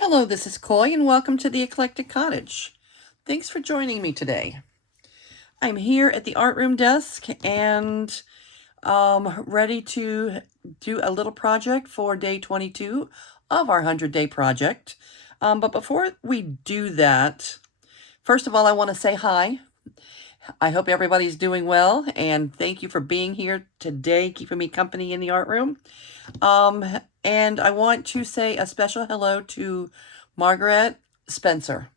Hello, this is Coy, and welcome to the Eclectic Cottage. Thanks for joining me today. I'm here at the art room desk and ready to do a little project for day 22 of our 100-day project. But before we do that, first of all, I want to say hi. I hope everybody's doing well, and thank you for being here today, keeping me company in the art room. And I want to say a special hello to Margaret Spencer.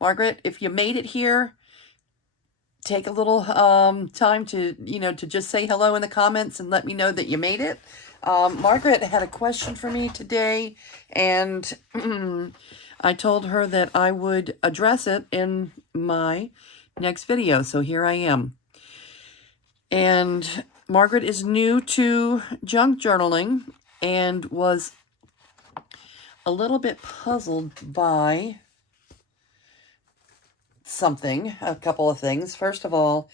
Margaret, if you made it here, take a little time to, to just say hello in the comments and let me know that you made it. Margaret had a question for me today, and I told her that I would address it in my next video, so here I am. And Margaret is new to junk journaling and was a little bit puzzled by a couple of things. First of all,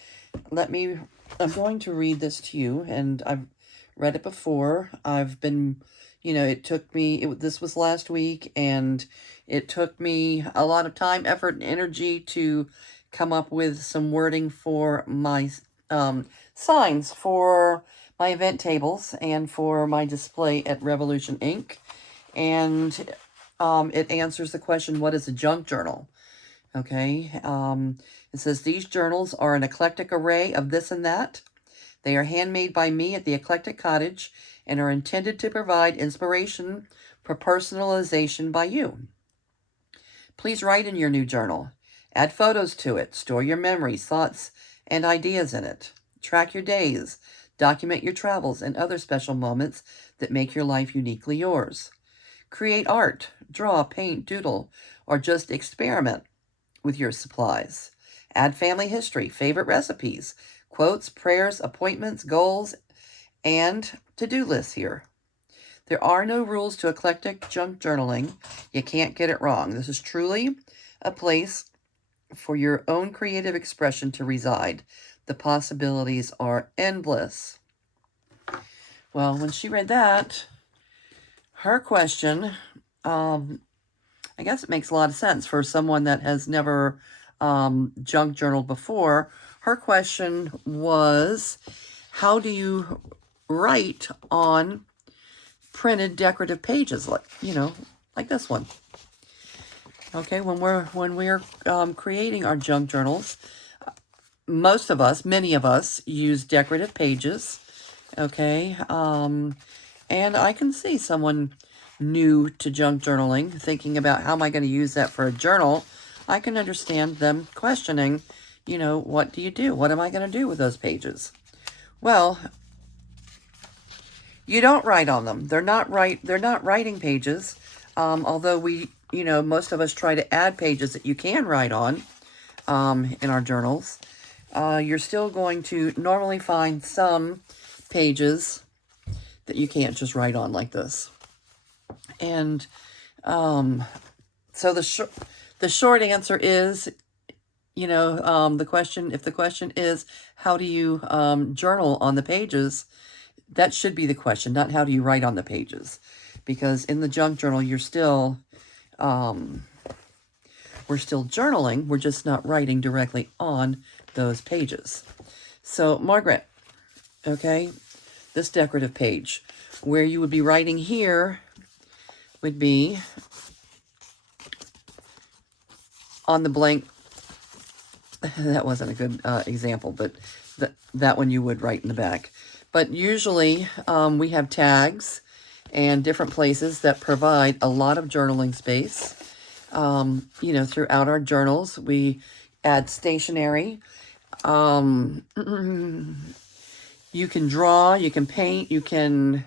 I'm going to read this to you, and I've read it before. I've been, it took me, this was last week, and it took me a lot of time, effort, and energy to come up with some wording for my signs for my event tables and for my display at Revolution Inc. And it answers the question, what is a junk journal? Okay, it says, these journals are an eclectic array of this and that. They are handmade by me at the Eclectic Cottage and are intended to provide inspiration for personalization by you. Please write in your new journal. Add photos to it. Store your memories, thoughts, and ideas in it. Track your days. Document your travels and other special moments that make your life uniquely yours. Create art, draw, paint, doodle, or just experiment with your supplies. Add family history, favorite recipes, quotes, prayers, appointments, goals, and to-do lists here. There are no rules to eclectic junk journaling. You can't get it wrong. This is truly a place for your own creative expression to reside. The possibilities are endless. Well, when she read that, her question, I guess it makes a lot of sense for someone that has never junk journaled before. Her question was, how do you write on printed decorative pages, like this one? Okay, when we're creating our junk journals, many of us use decorative pages. Okay, and I can see someone new to junk journaling thinking about, how am I going to use that for a journal? I can understand them questioning, what do you do? What am I going to do with those pages? Well, you don't write on them. They're not writing pages. Although most of us try to add pages that you can write on in our journals. You're still going to normally find some pages that you can't just write on like this. And so the short answer is, the question is, how do you journal on the pages? That should be the question, not how do you write on the pages. Because in the junk journal, we're still journaling. We're just not writing directly on those pages. So, Margaret, okay, this decorative page, where you would be writing here would be on the blank. That wasn't a good example, but that one you would write in the back. But usually we have tags and different places that provide a lot of journaling space. Throughout our journals, we add stationery. You can draw, you can paint, you can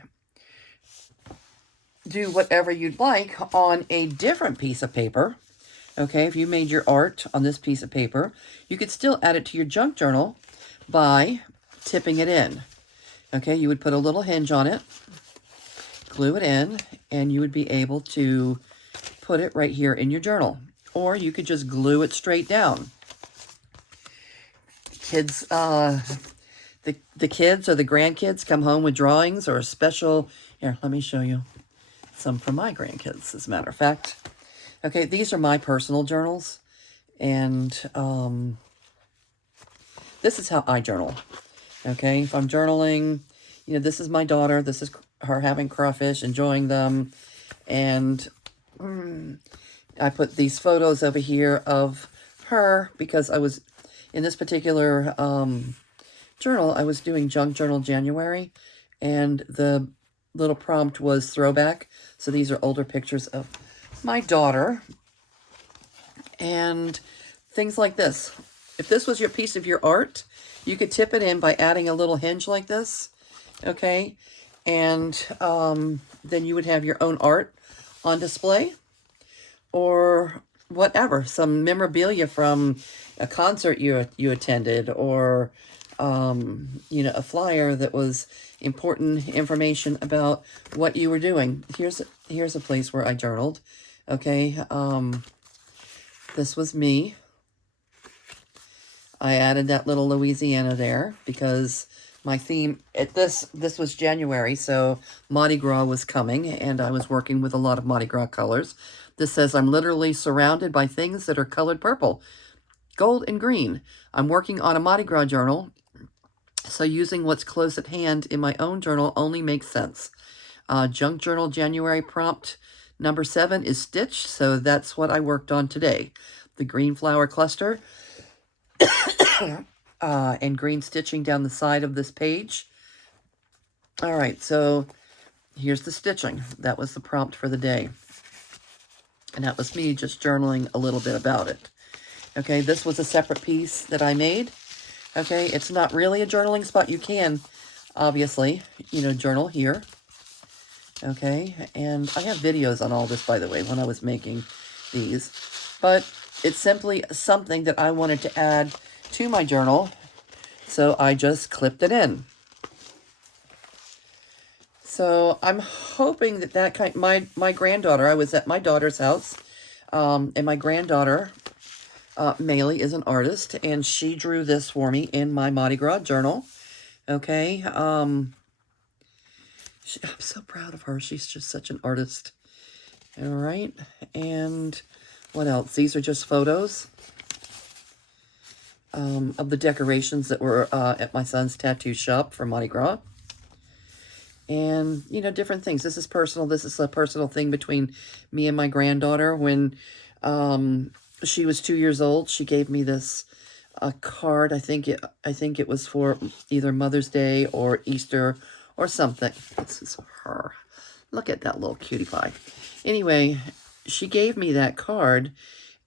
do whatever you'd like on a different piece of paper. Okay, if you made your art on this piece of paper, you could still add it to your junk journal by tipping it in. Okay, you would put a little hinge on it, glue it in, and you would be able to put it right here in your journal. Or you could just glue it straight down. Kids, the kids or the grandkids come home with drawings or a special, here, let me show you some from my grandkids, as a matter of fact. Okay, these are my personal journals, and this is how I journal. Okay, if I'm journaling, you know, this is my daughter. This is her having crawfish, enjoying them. And I put these photos over here of her because I was, in this particular journal, I was doing Junk Journal January. And the little prompt was throwback. So these are older pictures of my daughter. And things like this. If this was your piece of your art, you could tip it in by adding a little hinge like this, okay? And then you would have your own art on display, or whatever, some memorabilia from a concert you attended, or you know, a flyer that was important information about what you were doing. Here's a place where I journaled, okay? This was me. I added that little Louisiana there because my theme at this was January, so Mardi Gras was coming, and I was working with a lot of Mardi Gras colors. This says, I'm literally surrounded by things that are colored purple, gold, and green. I'm working on a Mardi Gras journal, so using what's close at hand in my own journal only makes sense. Junk Journal January prompt number 7 is Stitch, so that's what I worked on today. The green flower cluster and green stitching down the side of this page. All right, so here's the stitching. That was the prompt for the day. And that was me just journaling a little bit about it. Okay, this was a separate piece that I made. Okay, it's not really a journaling spot. You can, obviously, you know, journal here. Okay, and I have videos on all this, by the way, when I was making these. But it's simply something that I wanted to add to my journal, so I just clipped it in. So I'm hoping that my granddaughter, I was at my daughter's house, and my granddaughter, Maylee, is an artist, and she drew this for me in my Mardi Gras journal. Okay, I'm so proud of her. She's just such an artist. All right, and what else? These are just photos of the decorations that were at my son's tattoo shop for Mardi Gras. And, you know, different things. This is personal. This is a personal thing between me and my granddaughter. When she was 2 years old, she gave me this card. I think it was for either Mother's Day or Easter or something. This is her. Look at that little cutie pie. Anyway, she gave me that card,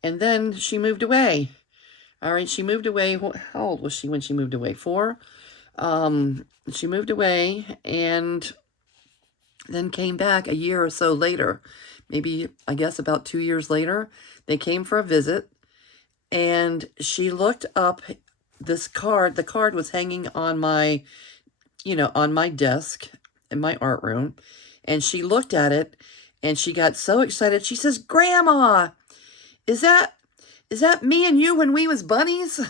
and then she moved away. All right, she moved away. How old was she when she moved away? 4? She moved away and then came back a year or so later. Maybe, I guess, about 2 years later. They came for a visit, and she looked up this card. The card was hanging on my, you know, on my desk in my art room, and she looked at it, and she got so excited. She says, "Grandma, is that me and you when we was bunnies?"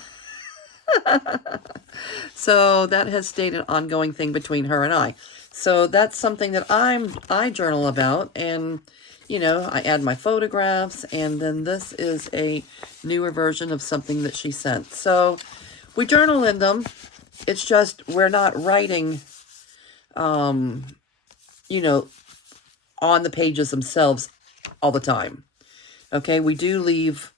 So that has stayed an ongoing thing between her and I. So that's something that I journal about, and, you know, I add my photographs, and then this is a newer version of something that she sent. So we journal in them. It's just we're not writing, you know, on the pages themselves all the time. Okay, we do leave,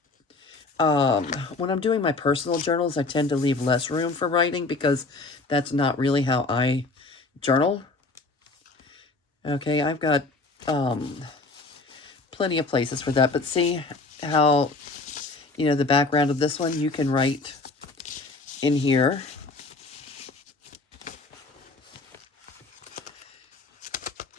when I'm doing my personal journals, I tend to leave less room for writing because that's not really how I journal. Okay, I've got plenty of places for that, but see how, you know, the background of this one, you can write in here.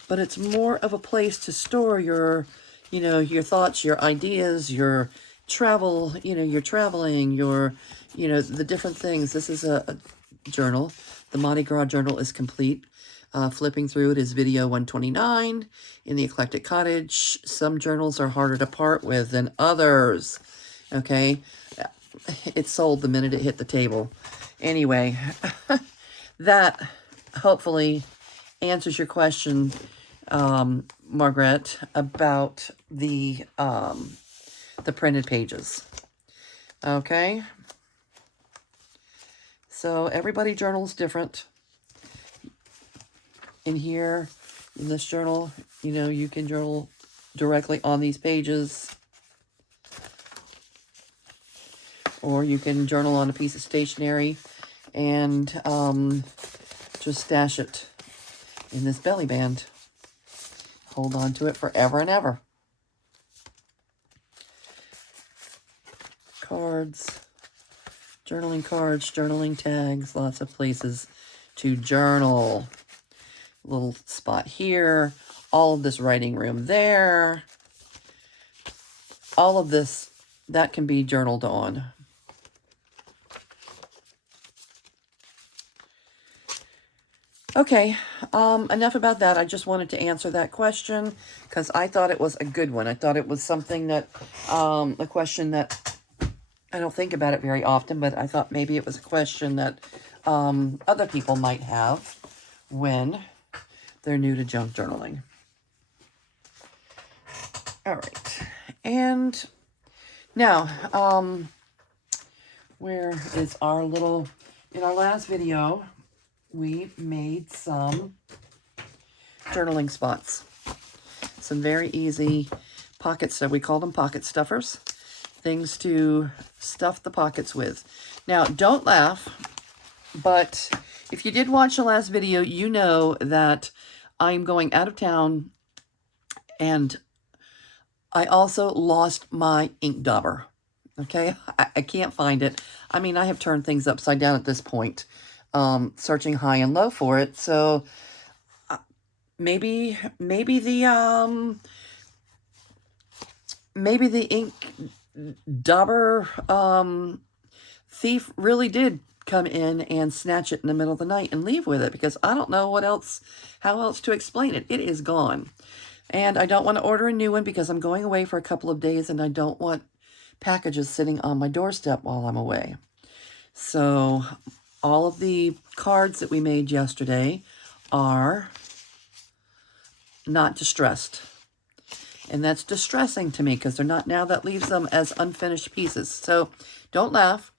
But it's more of a place to store your, you know, your thoughts, your ideas, your travel, you know, your traveling, your, you know, the different things. This is a journal. The Mardi Gras journal is complete. Flipping through it is video 129 in the Eclectic Cottage. Some journals are harder to part with than others. Okay, it sold the minute it hit the table. Anyway, that hopefully answers your question, Margaret, about the the printed pages. Okay? So everybody journals different. In here, in this journal, you know, you can journal directly on these pages. Or you can journal on a piece of stationery and just stash it in this belly band. Hold on to it forever and ever. Cards, journaling tags, lots of places to journal. Little spot here, all of this writing room there. All of this, that can be journaled on. Okay, enough about that. I just wanted to answer that question because I thought it was a good one. I thought it was something that, a question that I don't think about it very often, but I thought maybe it was a question that other people might have when they're new to junk journaling. All right, and now, where is our little, in our last video, we made some journaling spots. Some very easy pocket stuff. We call them pocket stuffers. Things to stuff the pockets with. Now, don't laugh, but if you did watch the last video, you know that I'm going out of town and I also lost my ink dauber. Okay, I can't find it. I mean, I have turned things upside down at this point. Searching high and low for it. So maybe the ink dauber thief really did come in and snatch it in the middle of the night and leave with it, because I don't know how else to explain it. It is gone. And I don't want to order a new one because I'm going away for a couple of days and I don't want packages sitting on my doorstep while I'm away. So all of the cards that we made yesterday are not distressed. And that's distressing to me because they're not now. That leaves them as unfinished pieces. So don't laugh.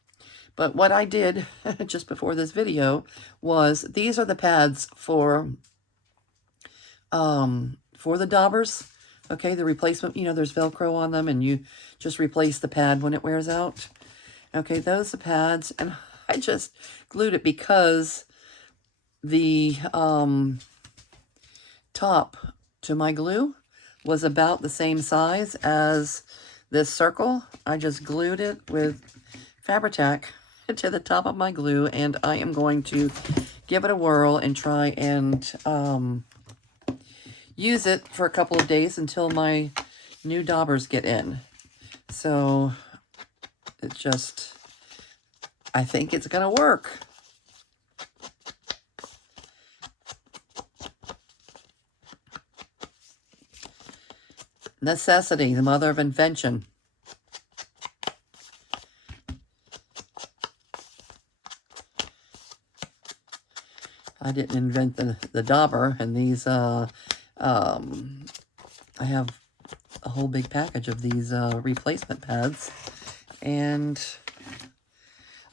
But what I did just before this video was, these are the pads for the daubers. Okay, the replacement, you know, there's Velcro on them and you just replace the pad when it wears out. Okay, those are the pads. And I just glued it because the top to my glue was about the same size as this circle. I just glued it with Fabri-Tac to the top of my glue, and I am going to give it a whirl and try and use it for a couple of days until my new daubers get in. So it just, I think it's going to work. Necessity, the mother of invention. I didn't invent the dauber, and these, I have a whole big package of these replacement pads, and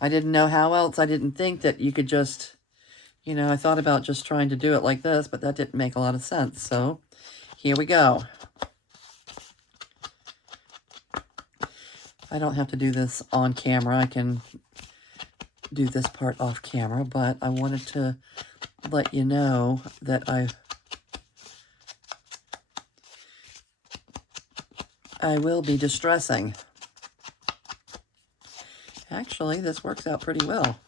I didn't know how else. I didn't think that you could just, you know, I thought about just trying to do it like this, but that didn't make a lot of sense. So here we go. I don't have to do this on camera. I can do this part off camera, but I wanted to let you know that I will be distressing. Actually, this works out pretty well.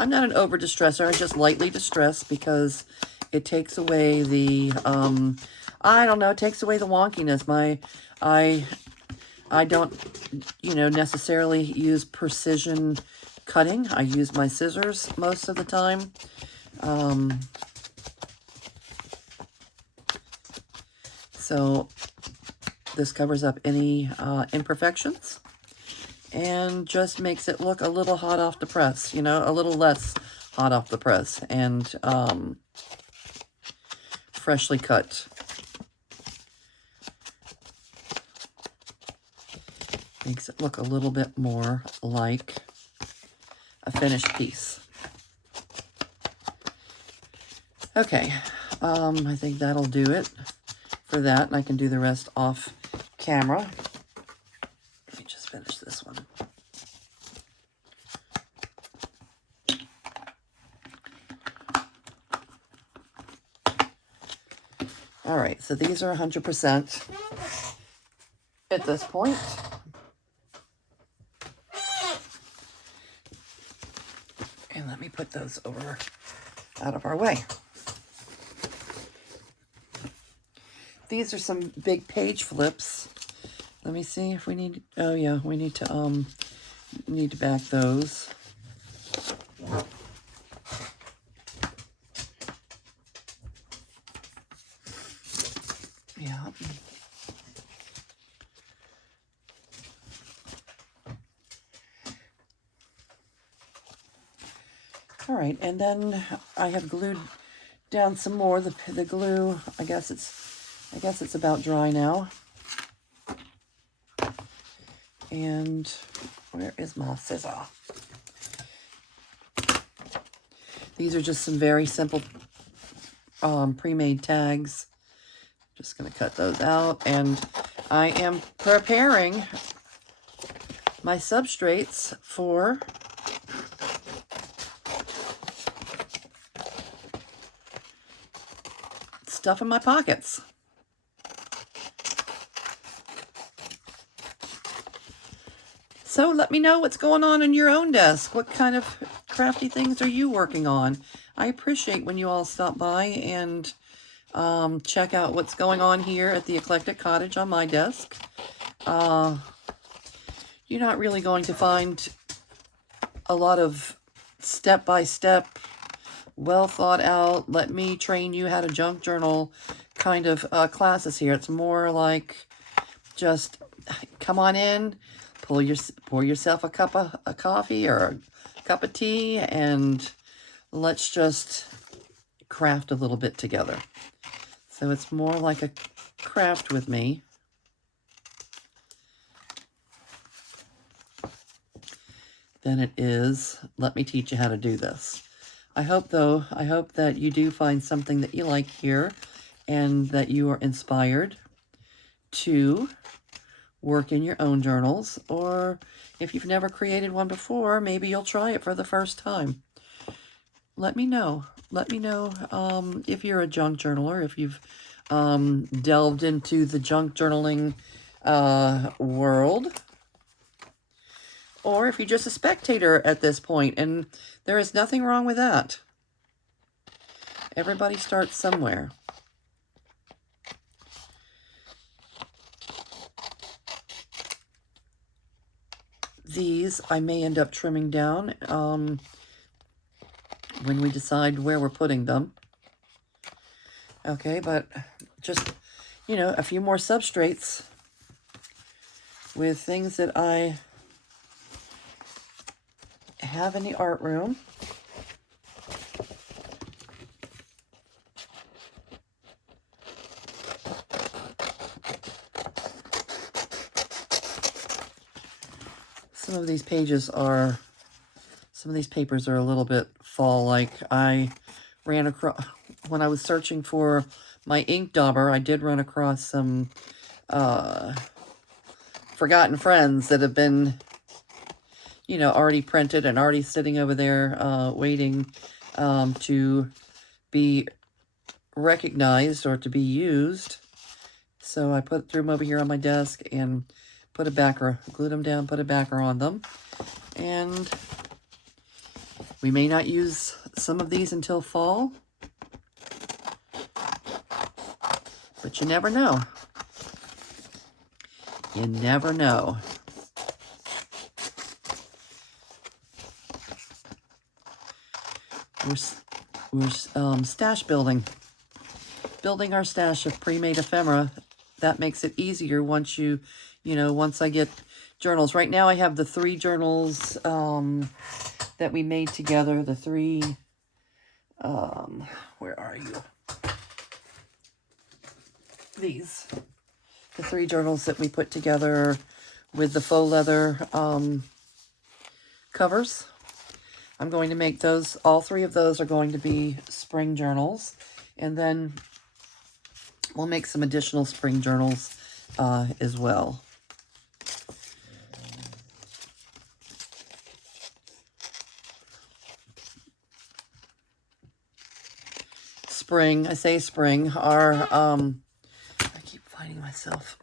I'm not an over distressor. I just lightly distress because it takes away the, I don't know, it takes away the wonkiness. I don't, you know, necessarily use precision cutting. I use my scissors most of the time. So this covers up any imperfections. and just makes it look a little hot off the press, you know, a little less hot off the press, and freshly cut. Makes it look a little bit more like a finished piece. Okay, I think that'll do it for that, and I can do the rest off camera. Let me just finish this one. All right, so these are 100% at this point. And let me put those over out of our way. These are some big page flips. Let me see if we need, oh yeah, we need to back those. Yeah. All right, and then I have glued down some more. The glue, I guess it's about dry now. And where is my scissor? These are just some very simple pre-made tags. Just going to cut those out, and I am preparing my substrates for stuff in my pockets. So let me know what's going on in your own desk. What kind of crafty things are you working on? I appreciate when you all stop by and check out what's going on here at the Eclectic Cottage on my desk. You're not really going to find a lot of step-by-step, well thought out, let me train you how to junk journal kind of classes here. It's more like just come on in, pour yourself a cup of coffee or a cup of tea, and let's just craft a little bit together. So it's more like a craft with me. Than it is, let me teach you how to do this. I hope that you do find something that you like here and that you are inspired to work in your own journals, or if you've never created one before, maybe you'll try it for the first time. Let me know. Let me know if you're a junk journaler, if you've delved into the junk journaling world, or if you're just a spectator at this point, and there is nothing wrong with that. Everybody starts somewhere. These I may end up trimming down when we decide where we're putting them. Okay, but just, you know, a few more substrates with things that I have in the art room. Some of these papers are a little bit fall-like. I ran across, when I was searching for my ink dauber, I did run across some forgotten friends that have been, you know, already printed and already sitting over there waiting to be recognized or to be used. So I threw them over here on my desk and put a backer, glued them down, put a backer on them. And we may not use some of these until fall, but you never know. You never know. We're stash building our stash of pre-made ephemera. That makes it easier once once I get journals. Right now I have the 3 journals that we made together. The 3, where are you? These. The 3 journals that we put together with the faux leather covers. I'm going to make those, all 3 of those are going to be spring journals. And then we'll make some additional spring journals as well. Spring, I say spring, our, I keep finding myself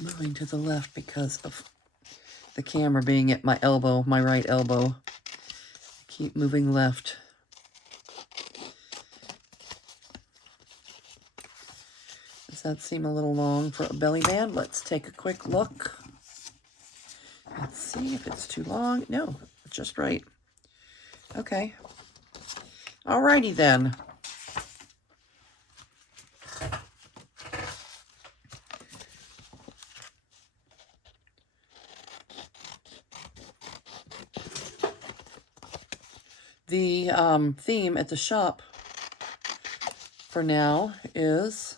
moving to the left because of the camera being at my elbow, my right elbow. Keep moving left. Does that seem a little long for a belly band? Let's take a quick look. Let's see if it's too long. No, just right. Okay. Alrighty then. The theme at the shop for now is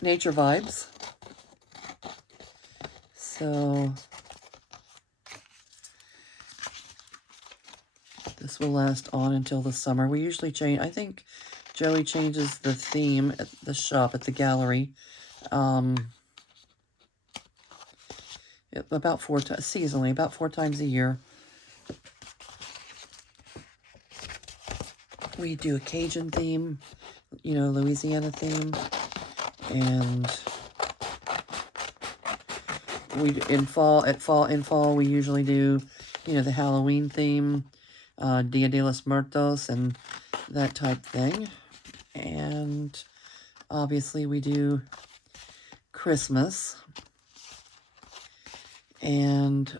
nature vibes. So this will last on until the summer. We usually change, I think Joey changes the theme at the shop, at the gallery, about 4 times, seasonally, about 4 times a year. We do a Cajun theme, you know, Louisiana theme, and we in fall we usually do, you know, the Halloween theme, Dia de los Muertos and that type thing. And obviously we do Christmas, and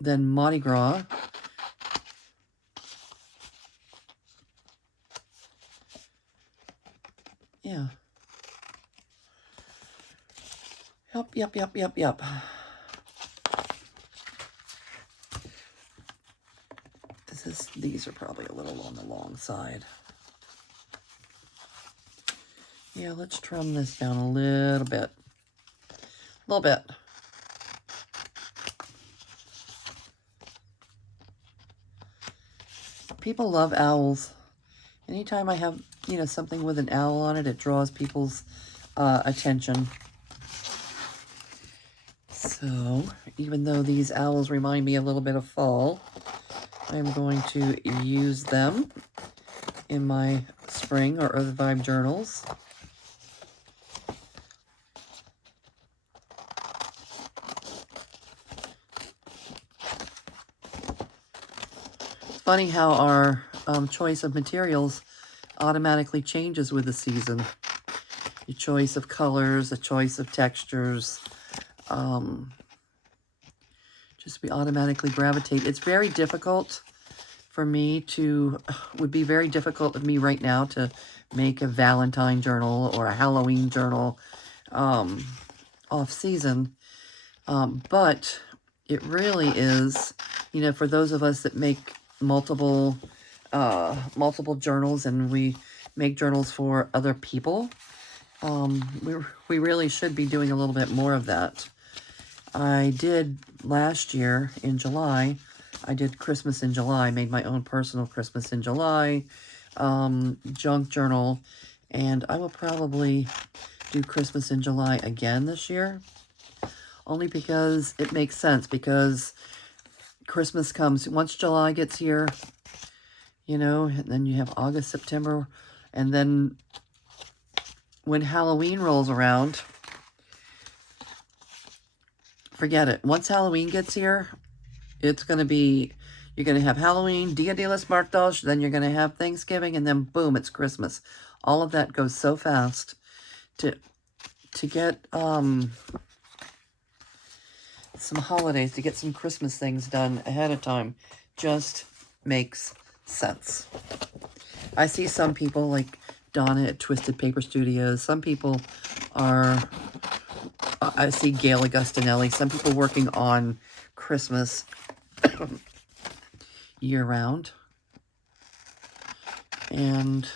then Mardi Gras. Yeah. Yep. These are probably a little on the long side. Yeah, let's trim this down a little bit. A little bit. People love owls. Anytime I have, you know, something with an owl on it, it draws people's attention. So, even though these owls remind me a little bit of fall, I'm going to use them in my spring or Earth Vibe journals. Funny how our choice of materials automatically changes with the season. Your choice of colors, the choice of textures, just we automatically gravitate. It's very difficult for me to, would be very difficult of me right now to make a Valentine journal or a Halloween journal off season. But it really is, you know, for those of us that make multiple journals, and we make journals for other people, we really should be doing a little bit more of that. I did last year in July, I did Christmas in July, made my own personal Christmas in July junk journal, and I will probably do Christmas in July again this year, only because it makes sense, because Christmas comes, once July gets here, you know, and then you have August, September, and then when Halloween rolls around, forget it. Once Halloween gets here, it's going to be, you're going to have Halloween, Dia de los Muertos, then you're going to have Thanksgiving, and then boom, it's Christmas. All of that goes so fast. To get some holidays, to get some Christmas things done ahead of time, just makes sense. I see some people like Donna at Twisted Paper Studios. Some people are, I see Gail Augustinelli. Some people working on Christmas year-round. And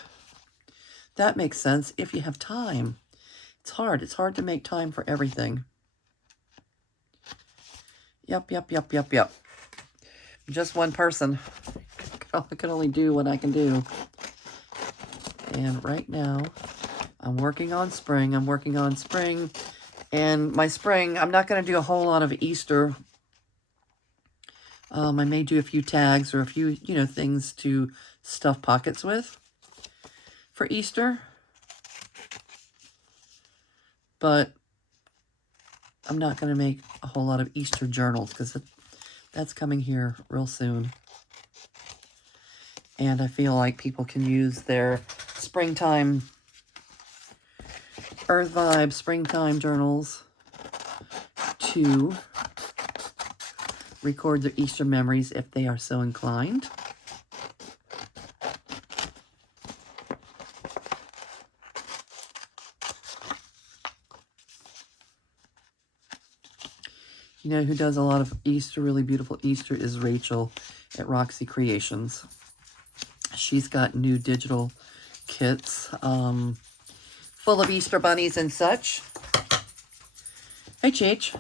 that makes sense if you have time. It's hard. It's hard to make time for everything. Yep. Just one person. I can only do what I can do. And right now, I'm working on spring. And my spring, I'm not going to do a whole lot of Easter. I may do a few tags or a few, things to stuff pockets with for Easter. But I'm not going to make a whole lot of Easter journals because that's coming here real soon. And I feel like people can use their springtime Earth Vibe springtime journals to record their Easter memories if they are so inclined. You know who does a lot of Easter, really beautiful Easter, is Rachel at Roxy Creations. She's got new digital kits full of Easter bunnies and such. Hey, Cheech.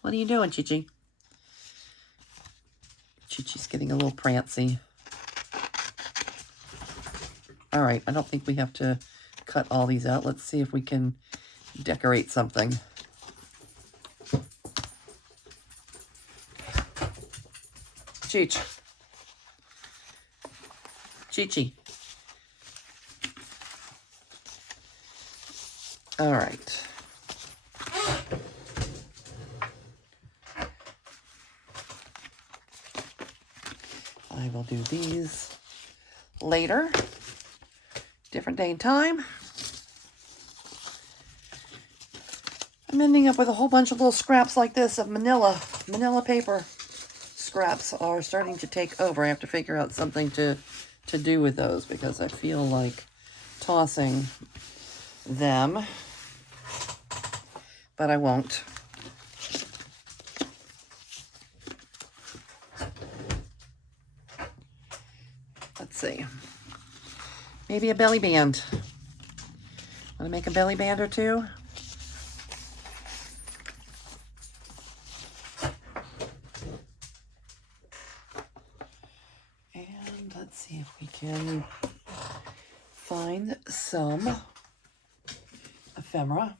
What are you doing, Chi-Chi? Chi-Chi's getting a little prancy. All right, I don't think we have to cut all these out. Let's see if we can decorate something. Cheech. Chi-Chi. All right. I will do these later. Different day and time. I'm ending up with a whole bunch of little scraps like this of manila paper. Scraps are starting to take over. I have to figure out something to do with those because I feel like tossing them, but I won't. Let's see. Maybe a belly band. Want to make a belly band or two? And let's see if we can find some ephemera.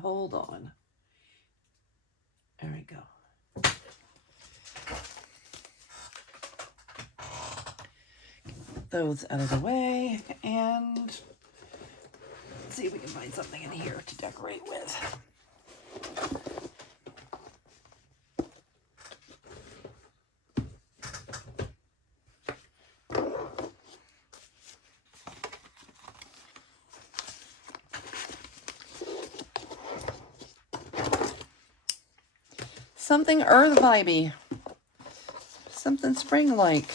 Hold on. There we go. Get those out of the way, and let's see if we can find something in here to decorate with. Something earth vibey. Something spring-like.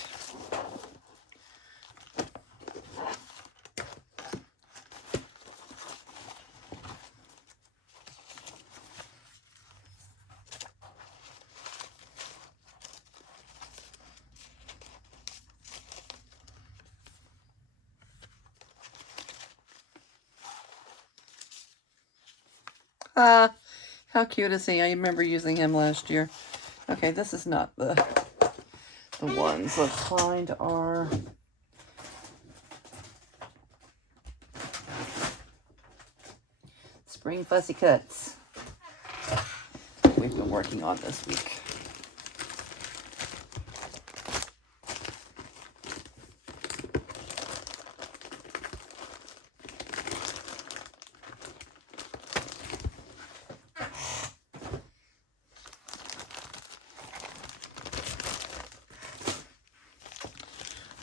How cute is he? I remember using him last year. Okay, this is not the ones. Let's find our spring fussy cuts we've been working on this week.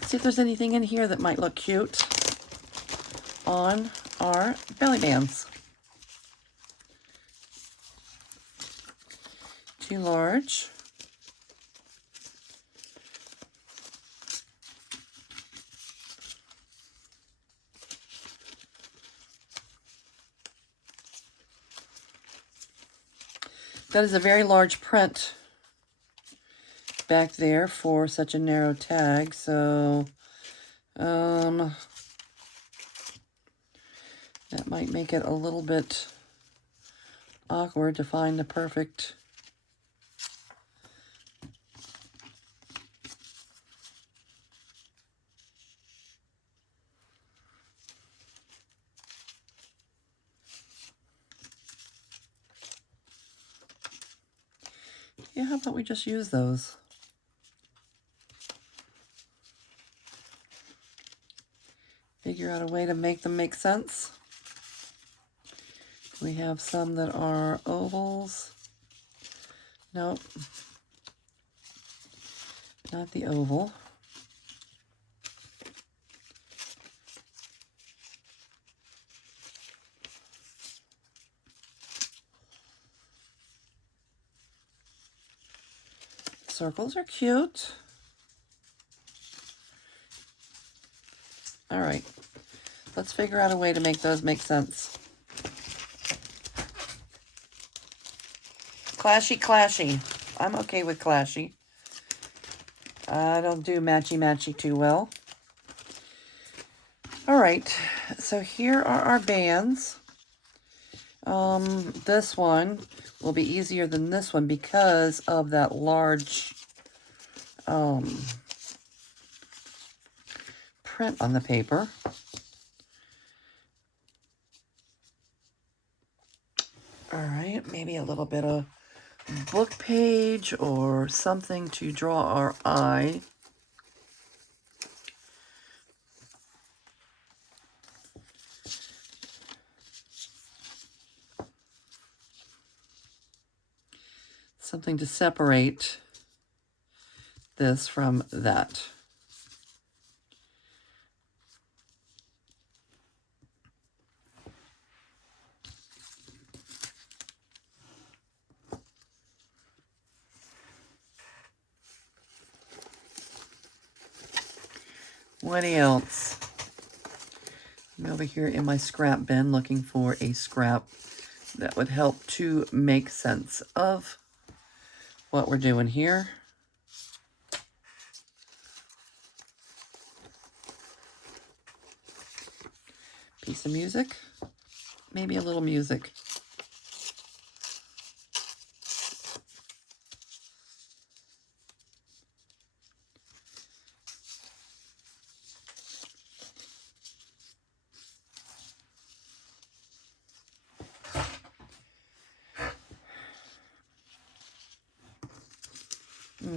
See if there's anything in here that might look cute on our belly bands. Too large. That is a very large print back there for such a narrow tag, so that might make it a little bit awkward to find the perfect yeah, how about we just use those? Figure out a way to make them make sense. We have some that are ovals. Nope. Not the oval. Circles are cute. All right. Let's figure out a way to make those make sense. Clashy, clashy. I'm okay with clashy. I don't do matchy-matchy too well. All right, so here are our bands. This one will be easier than this one because of that large print on the paper. All right, maybe a little bit of book page or something to draw our eye. Something to separate this from that. What else? I'm over here in my scrap bin looking for a scrap that would help to make sense of what we're doing here. Piece of music. Maybe a little music.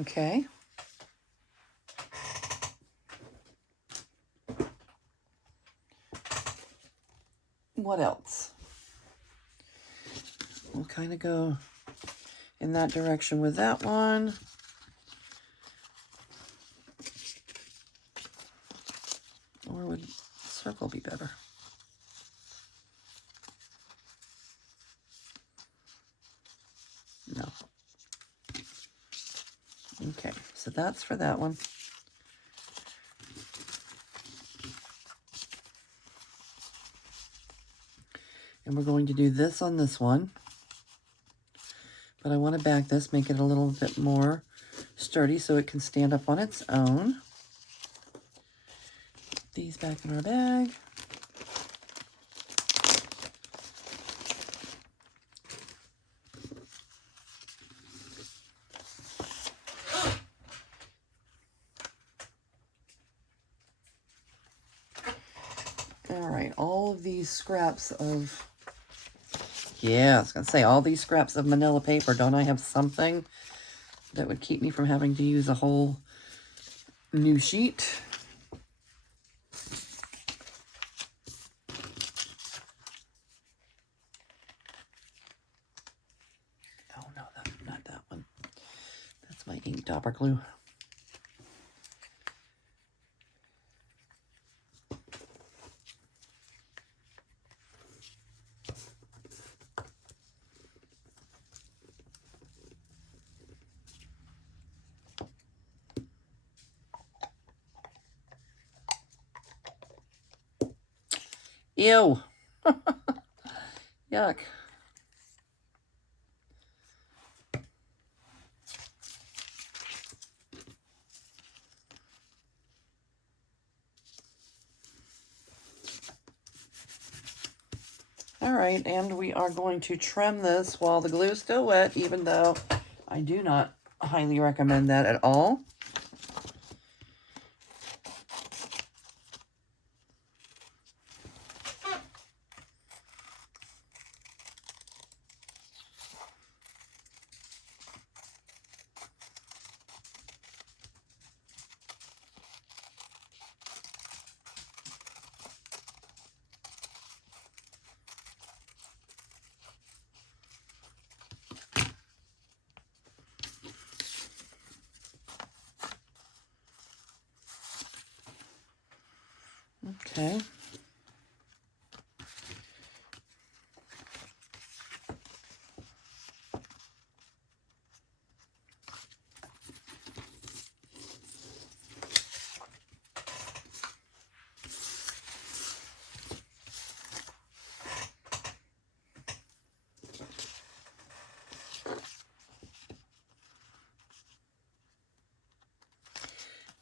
Okay. What else? We'll kind of go in that direction with that one. Or would circle be better? No. Okay, so that's for that one. And we're going to do this on this one. But I want to back this, make it a little bit more sturdy so it can stand up on its own. Put these back in our bag. All right, all of these scraps of, yeah, I was going to say, all these scraps of manila paper, don't I have something that would keep me from having to use a whole new sheet? Oh, no, not that one. That's my ink topper glue. Ew. Yuck. right, and we are going to trim this while the glue is still wet, even though I do not highly recommend that at all. Okay.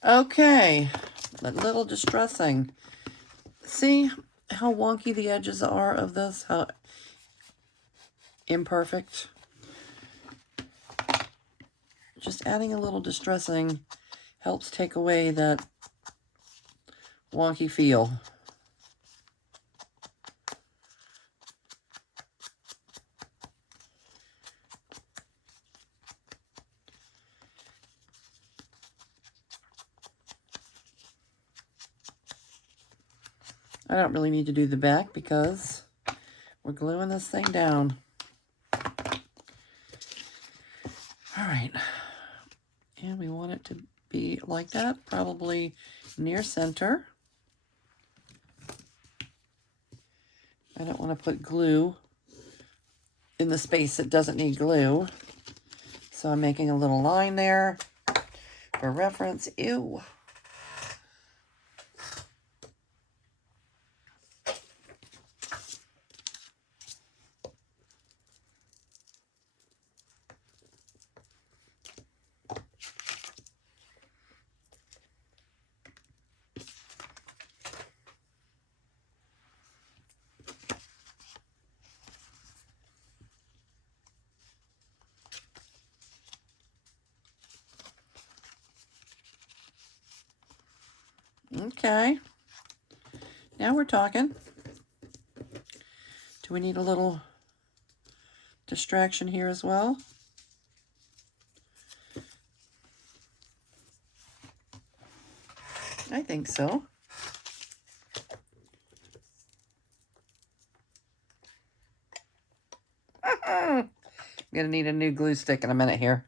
Okay, a little distressing. See how wonky the edges are of this? How imperfect? Just adding a little distressing helps take away that wonky feel. I don't really need to do the back because we're gluing this thing down. All right. And we want it to be like that, probably near center. I don't want to put glue in the space that doesn't need glue. So I'm making a little line there for reference. Ew. Okay. Now we're talking. Do we need a little distraction here as well? I think so. I'm gonna need a new glue stick in a minute here.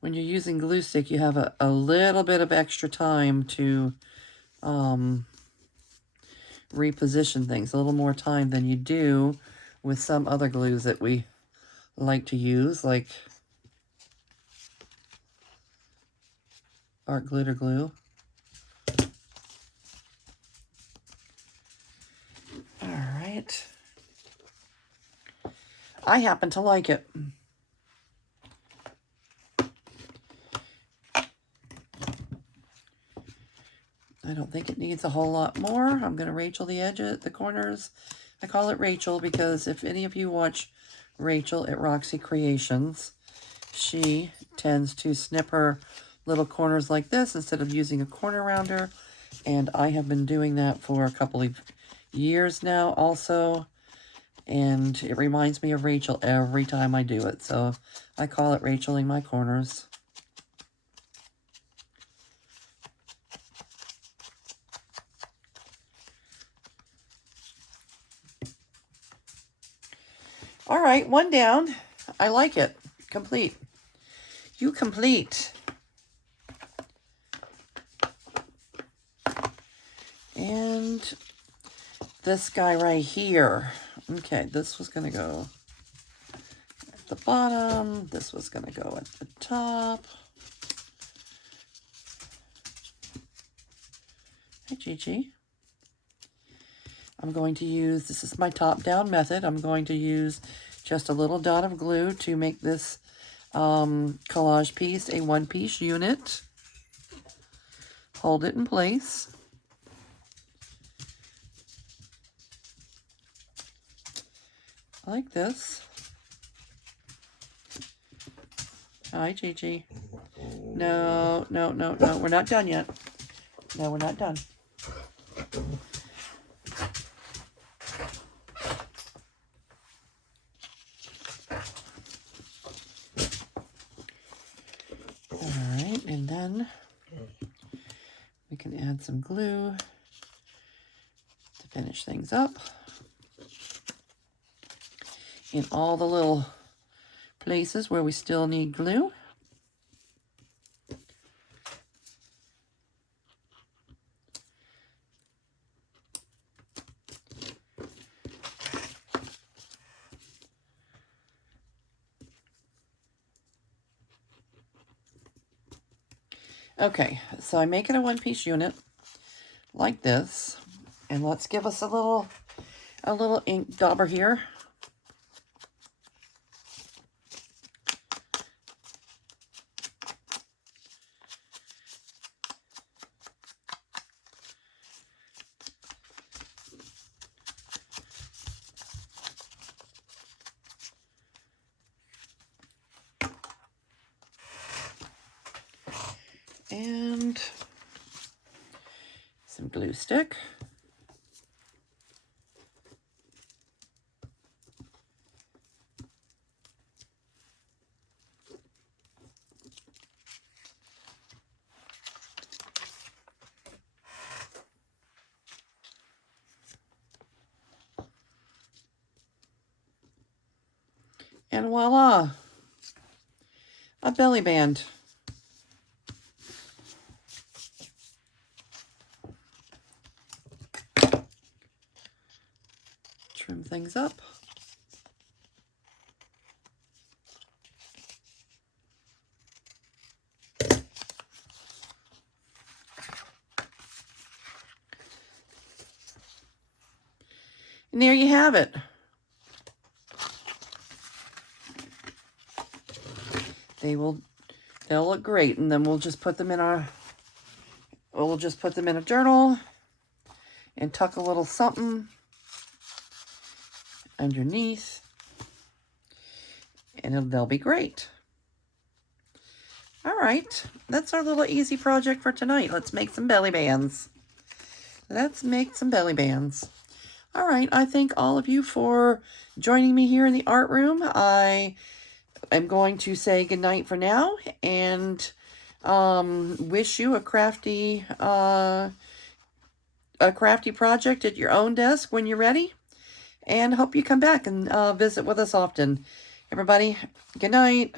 When you're using glue stick, you have a little bit of extra time to reposition things, a little more time than you do with some other glues that we like to use, like Art Glitter Glue. All right. I happen to like it. I don't think it needs a whole lot more. I'm going to Rachel the edges, the corners. I call it Rachel because if any of you watch Rachel at Roxy Creations, she tends to snip her little corners like this instead of using a corner rounder. And I have been doing that for a couple of years now also. And it reminds me of Rachel every time I do it. So I call it Racheling my corners. All right, one down. I like it. Complete. You complete. And this guy right here. Okay, this was going to go at the bottom. This was going to go at the top. Hi, Gigi. I'm going to use, this is my top-down method. I'm going to use just a little dot of glue to make this collage piece a one-piece unit. hold it in place. Like this. Hi, Gigi. No, no, no, no. We're not done yet. No, we're not done. All right, and then we can add some glue to finish things up. In all the little places where we still need glue. Okay, so I make it a one-piece unit like this, and let's give us a little ink dauber here. And some glue stick. And voila, a belly band. Trim things up. And there you have it. They'll look great, and then we'll just put them in a journal and tuck a little something underneath, and they'll be great. All right, that's our little easy project for tonight. Let's make some belly bands. Let's make some belly bands. All right, I thank all of you for joining me here in the art room. I am going to say goodnight for now, and wish you a crafty project at your own desk when you're ready, and hope you come back and visit with us often. Everybody, good night.